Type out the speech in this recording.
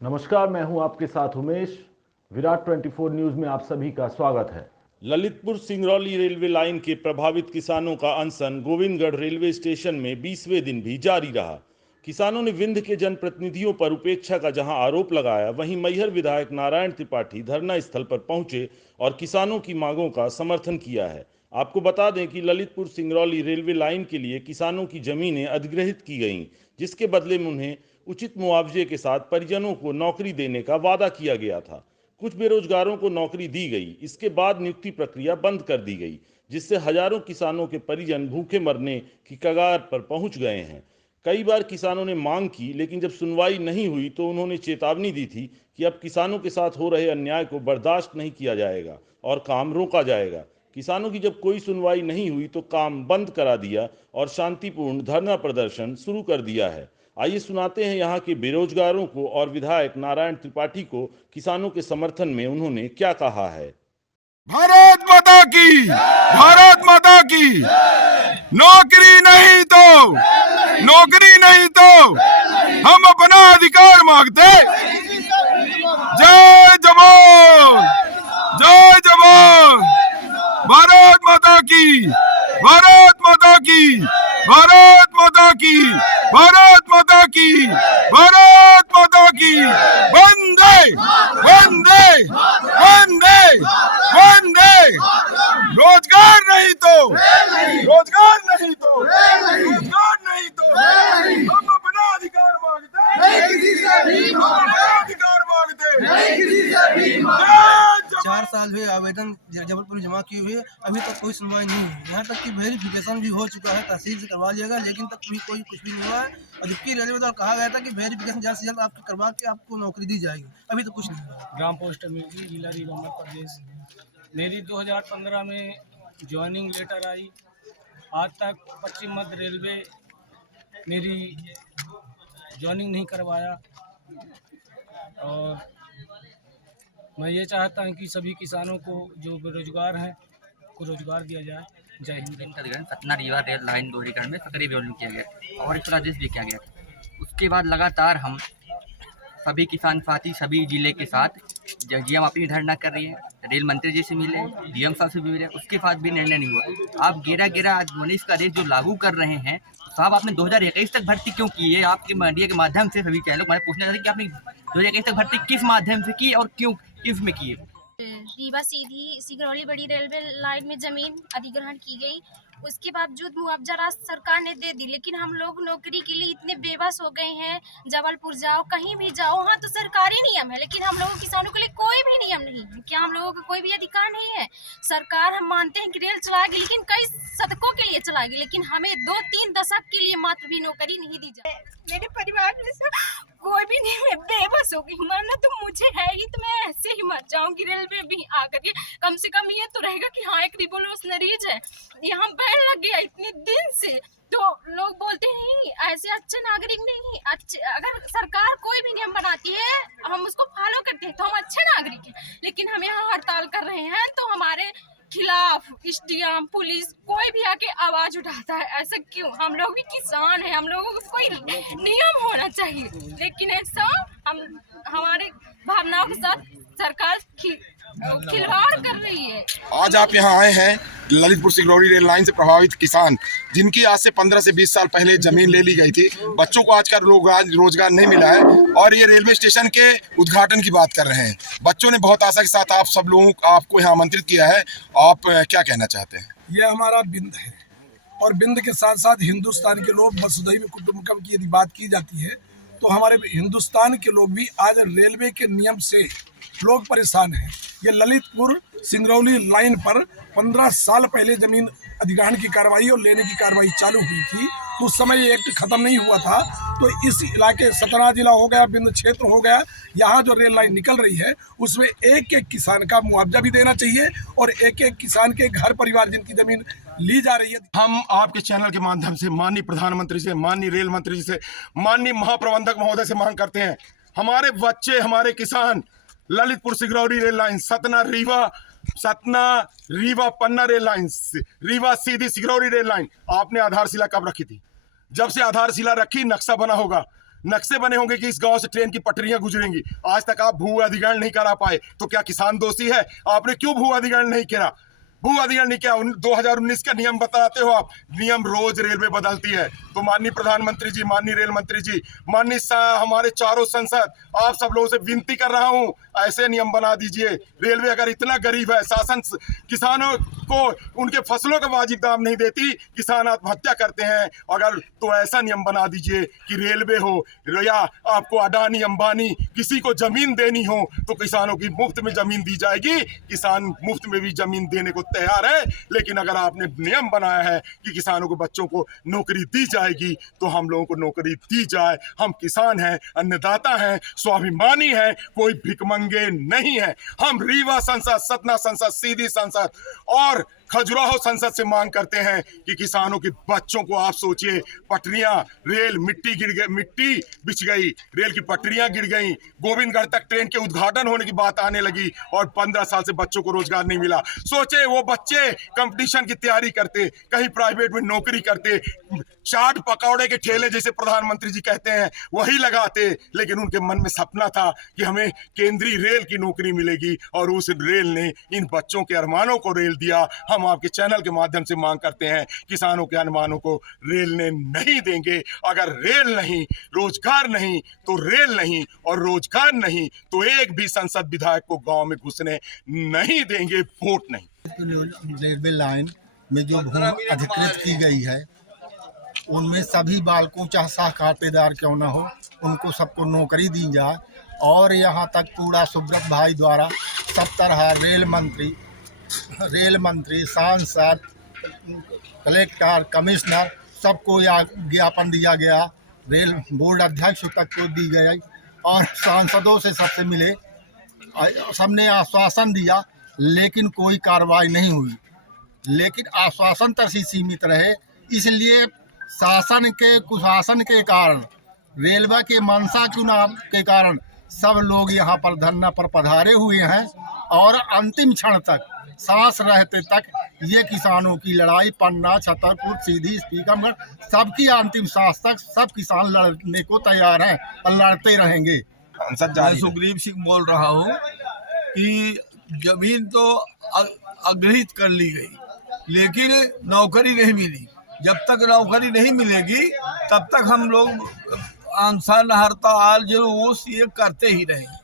नमस्कार, मैं हूं आपके साथ उमेश। विराट 24 न्यूज में आप सभी का स्वागत है। ललितपुर सिंगरौली रेलवे लाइन के प्रभावित किसानों का अनशन गोविंदगढ़ रेलवे स्टेशन में 20वें दिन भी जारी रहा। किसानों ने विंध्य के जनप्रतिनिधियों पर उपेक्षा का जहां आरोप लगाया, वहीं मैहर विधायक नारायण त्रिपाठी धरना स्थल पर पहुंचे और किसानों की मांगों का समर्थन किया है। आपको बता दें कि ललितपुर सिंगरौली रेलवे लाइन के लिए किसानों की जमीनें अधिग्रहित की गईं, जिसके बदले में उन्हें उचित मुआवजे के साथ परिजनों को नौकरी देने का वादा किया गया था। कुछ बेरोजगारों को नौकरी दी गई, इसके बाद नियुक्ति प्रक्रिया बंद कर दी गई, जिससे हजारों किसानों के परिजन भूखे मरने की कगार पर पहुंच गए हैं। कई बार किसानों ने मांग की, लेकिन जब सुनवाई नहीं हुई तो उन्होंने चेतावनी दी थी कि अब किसानों के साथ हो रहे अन्याय को बर्दाश्त नहीं किया जाएगा और काम रोका जाएगा। किसानों की जब कोई सुनवाई नहीं हुई तो काम बंद करा दिया और शांतिपूर्ण धरना प्रदर्शन शुरू कर दिया है। आइए सुनाते हैं यहाँ के बेरोजगारों को और विधायक नारायण त्रिपाठी को किसानों के समर्थन में उन्होंने क्या कहा है। भारत माता की, भारत माता की। नौकरी नहीं तो, नौकरी नहीं तो हम अपना अधिकार मांगते। जय जवान, जय जवान। भारत माता की, भारत माता की, भारत माता की, भारत माता की, भारत माता की। वंदे वंदे वंदे वंदे। रोजगार नहीं तो, रोजगार नहीं तो, रोजगार नहीं तो हम अपना अधिकार मांगते, अधिकार मांगते। 4 साल हुए आवेदन जबलपुर में जमा किए हुए, अभी तक कोई सुनवाई नहीं हुई। यहाँ तक कि वेरिफिकेशन भी हो चुका है, तहसील से करवा लिया गया, लेकिन तक भी कोई कुछ भी नहीं हुआ है। और जबकि रेलवे द्वारा कहा गया था कि वेरिफिकेशन जल्द से जल्द आपकी करवा के आपको नौकरी दी जाएगी, अभी तो कुछ नहीं हुआ। ग्राम पोस्ट अमेठी, जिला रीवा, मध्य प्रदेश। मेरी 2015 में ज्वाइनिंग लेटर आई। आज तक पश्चिम मध्य रेलवे मेरी ज्वाइनिंग नहीं करवाया। और मैं ये चाहता हूँ कि सभी किसानों को जो बेरोजगार हैं को रोजगार दिया जाए। जय हिंद। सतना रीवा रेल लाइन दोहरीकरण में सक्रिय विरोध किया गया और इसका आदेश भी किया गया। उसके बाद लगातार हम सभी किसान साथी सभी जिले के साथ जीएम अपनी धरना कर रही है, रेल मंत्री जी से मिले, डीएम साहब से भी मिले, उसके बाद भी निर्णय नहीं हुआ। आप 11-11 का आदेश जो लागू कर रहे हैं, साहब आपने 2021 तक भर्ती क्यों की है? आपके मीडिया के माध्यम से सभी चैनलों को पूछना चाहते हैं कि आपने 2021 तक भर्ती किस माध्यम से की और क्यों, किस में की है? रीवा सीधी सिंगरौली बड़ी रेलवे लाइन में जमीन अधिग्रहण की गई, उसके बावजूद मुआवजा राशि सरकार ने दे दी, लेकिन हम लोग नौकरी के लिए इतने बेबस हो गए हैं। जबलपुर जाओ, कहीं भी जाओ, वहाँ तो सरकारी नियम है, लेकिन हम लोगों किसानों के लिए कोई भी नियम नहीं है। क्या हम लोगों को कोई भी अधिकार नहीं है? सरकार हम मानते हैं कि रेल चलाएगी, लेकिन कई शतकों के लिए चलाएगी, लेकिन हमें 2-3 दशक के लिए मात्र भी नौकरी नहीं दी जाए। मेरे परिवार में से कोई भी नहीं, मैं बेबस हो गई। मरना तो मुझे है ही, तो मैं ऐसे ही मर जाऊंगी। रेलवे भी आकर के कम से कम ये तो रहेगा कि हाँ एक रिवोल्यूशनरीज है, यहाँ बैन लग गया इतने दिन से, तो लोग बोलते नहीं ऐसे अच्छे नागरिक नहीं अच्छे। अगर सरकार कोई भी नियम बनाती है हम उसको फॉलो करते हैं तो हम अच्छे नागरिक हैं, लेकिन हम यहाँ हड़ताल कर रहे हैं तो हमारे खिलाफ एसडीएम पुलिस कोई भी आके आवाज उठाता है। ऐसा क्यों? हम लोग भी किसान हैं, हम लोगों को कोई नियम होना चाहिए, लेकिन ऐसा हम हमारे भावनाओं के साथ सरकार खिलवाड़ कर रही है। आज आप यहाँ आए हैं ललितपुर सिंगरौली रेल लाइन से प्रभावित किसान, जिनकी आज से 15 से 20 साल पहले जमीन ले ली गई थी। बच्चों को आज का रोजगार नहीं मिला है और ये रेलवे स्टेशन के उद्घाटन की बात कर रहे हैं। बच्चों ने बहुत आशा के साथ आप सब लोगों आपको यहाँ आमंत्रित किया है। आप क्या कहना चाहते हैं? ये हमारा बिंद है और बिंद के साथ साथ हिंदुस्तान के लोग वसुधैव कुटुंबकम की यदि बात की जाती है तो हमारे हिंदुस्तान के लोग भी आज रेलवे के नियम से लोग परेशान हैं। ये ललितपुर सिंगरौली लाइन पर 15 साल पहले जमीन अधिग्रहण की कार्रवाई और लेने की कार्रवाई चालू हुई थी, तो उस समय ये एक्ट खत्म नहीं हुआ था। तो इस इलाके सतना जिला हो गया, बिंद क्षेत्र हो गया, यहाँ जो रेल लाइन निकल रही है उसमें एक एक किसान का मुआवजा भी देना चाहिए और एक एक किसान के घर परिवार जिनकी जमीन ली जा रही है। हम आपके चैनल के माध्यम से माननीय प्रधानमंत्री से, माननीय रेल मंत्री जी से, माननीय महाप्रबंधक महोदय से मांग करते हैं, हमारे बच्चे, हमारे किसान ललितपुर सिंगरौली रेल लाइन, सतना रीवा पन्ना rail line, Rewa Sidhi Singrauli rail line, आपने आधारशिला कब रखी थी? जब से आधारशिला रखी नक्शा बना होगा, नक्शे बने होंगे कि इस गांव से ट्रेन की पटरियां गुजरेंगी, आज तक आप भू अधिग्रहण नहीं करा पाए, तो क्या किसान दोषी है? आपने क्यों भू अधिग्रहण नहीं करा? भू अधिग्रहण नहीं किया। 2019 का नियम बताते हो आप, नियम रोज रेलवे बदलती है। तो माननीय प्रधानमंत्री जी, माननीय रेल मंत्री जी, माननीय हमारे चारों संसद, आप सब लोगों से विनती कर रहा हूं, ऐसे नियम बना दीजिए। रेलवे अगर इतना गरीब है, शासन किसानों को उनके फसलों का वाजिब दाम नहीं देती, किसान आत्महत्या करते हैं, अगर तो ऐसा नियम बना दीजिए कि रेलवे हो या आपको अडानी अंबानी किसी को जमीन देनी हो तो किसानों की मुफ्त में जमीन दी जाएगी। किसान मुफ्त में भी जमीन देने को तैयार है, लेकिन अगर आपने नियम बनाया है कि किसानों को, बच्चों को नौकरी दी जाएगी, तो हम लोगों को नौकरी दी जाए। हम किसान हैं, अन्नदाता हैं, स्वाभिमानी हैं, कोई भिखमंगे नहीं है। हम रीवा संसद, सतना संसद, सीधी संसद और खजुराहो संसद से मांग करते हैं कि किसानों के बच्चों को, आप सोचिए, पटरियां, रेल मिट्टी गिर गई, मिट्टी बिछ गई, रेल की पटरियां गिर गई, गोविंदगढ़ तक ट्रेन के उद्घाटन होने की बात आने लगी और 15 साल से बच्चों को रोजगार नहीं मिला। सोचे वो बच्चे कंपटीशन की तैयारी करते, कहीं प्राइवेट में नौकरी करते, चाट पकौड़े के ठेले जैसे प्रधानमंत्री जी कहते हैं वही लगाते, लेकिन उनके मन में सपना था कि हमें केंद्रीय रेल की नौकरी मिलेगी और उस रेल ने इन बच्चों के अरमानों को रेल दिया। हम आपके चैनल के माध्यम से मांग करते हैं, किसानों के अरमानों को रेल ने नहीं देंगे। अगर रेल नहीं, रोजगार नहीं, तो रेल नहीं, और रोजगार नहीं तो एक भी संसद विधायक को गांव में घुसने नहीं देंगे, वोट नहीं। रेलवे लाइन में जो भूमि अधिकृत की गई है उनमें सभी बालकों, चाहे सहकार्तेदार क्यों न हो, उनको सबको नौकरी दी जाए। और यहाँ तक पूरा सुब्रत भाई द्वारा सब तरह रेल मंत्री, सांसद, कलेक्टर, कमिश्नर सबको ज्ञापन दिया गया, रेल बोर्ड अध्यक्ष तक को दी गई और सांसदों से सबसे मिले, सबने आश्वासन दिया, लेकिन कोई कार्रवाई नहीं हुई। लेकिन आश्वासन तक ही सीमित रहे, इसलिए शासन के कुशासन के कारण, रेलवे के मंशा चुनाव के कारण सब लोग यहाँ पर धरना पर पधारे हुए हैं और अंतिम क्षण तक, सांस रहते तक ये किसानों की लड़ाई पन्ना, छतरपुर, सीधी, टीकमगढ़, सबकी अंतिम सांस तक सब किसान लड़ने को तैयार हैं और लड़ते रहेंगे। मैं सुग्रीव सिंह बोल रहा हूँ कि जमीन तो अधिग्रहित कर ली गई, लेकिन नौकरी नहीं मिली। जब तक नौकरी नहीं मिलेगी तब तक हम लोग अनशन, हड़ताल, जुलूस ये करते ही रहेंगे।